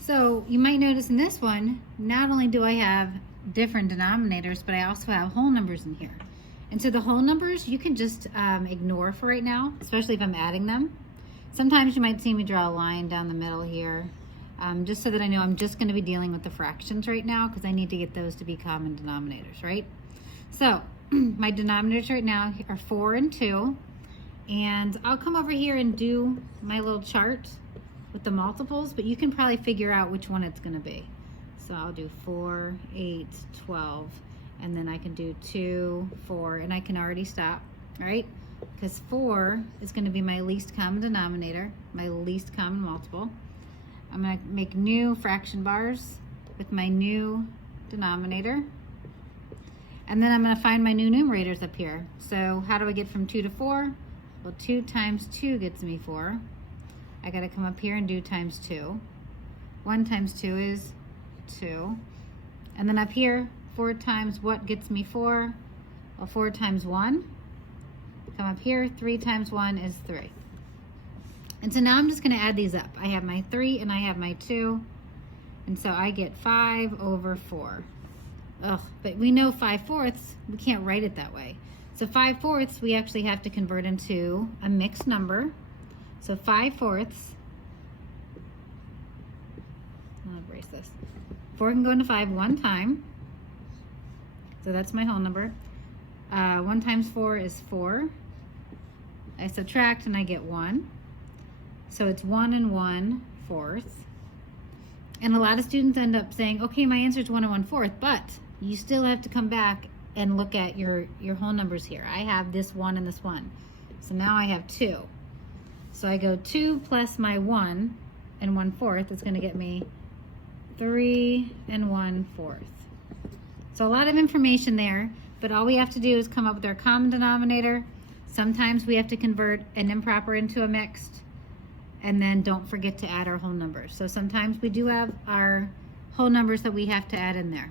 So you might notice in this one, not only do I have different denominators, but I also have whole numbers in here. And so the whole numbers you can just ignore for right now, especially if I'm adding them. Sometimes you might see me draw a line down the middle here, just so that I know I'm just going to be dealing with the fractions right now, because I need to get those to be common denominators, right? So my denominators right now are 4 and 2, and I'll come over here and do my little chart with the multiples, but you can probably figure out which one it's going to be. So I'll do 4, 8, 12, and then I can do 2, 4, and I can already stop, right? Because 4 is going to be my least common denominator, my least common multiple. I'm going to make new fraction bars with my new denominator. And then I'm going to find my new numerators up here. So how do I get from 2 to 4? Well, 2 times 2 gets me 4. I got to come up here and do times 2. 1 times 2 is 2. And then up here, 4 times what gets me 4? Well, 4 times 1. Come up here, 3 times 1 is 3. And so now I'm just going to add these up. I have my 3 and I have my 2. And so I get 5 over 4. Ugh, but we know 5/4, we can't write it that way. So 5/4 we actually have to convert into a mixed number. So 5/4, I'll erase this. 4 can go into 5 one time. So that's my whole number. 1 times 4 is 4. I subtract and I get 1. So it's 1 and 1/4. And a lot of students end up saying, okay, my answer is 1 and 1/4, but you still have to come back and look at your whole numbers here. I have this 1 and this 1. So now I have 2. So I go 2 plus my 1 and 1/4 is going to get me 3 and 1/4. So a lot of information there, but all we have to do is come up with our common denominator. Sometimes we have to convert an improper into a mixed, and then don't forget to add our whole numbers. So sometimes we do have our whole numbers that we have to add in there.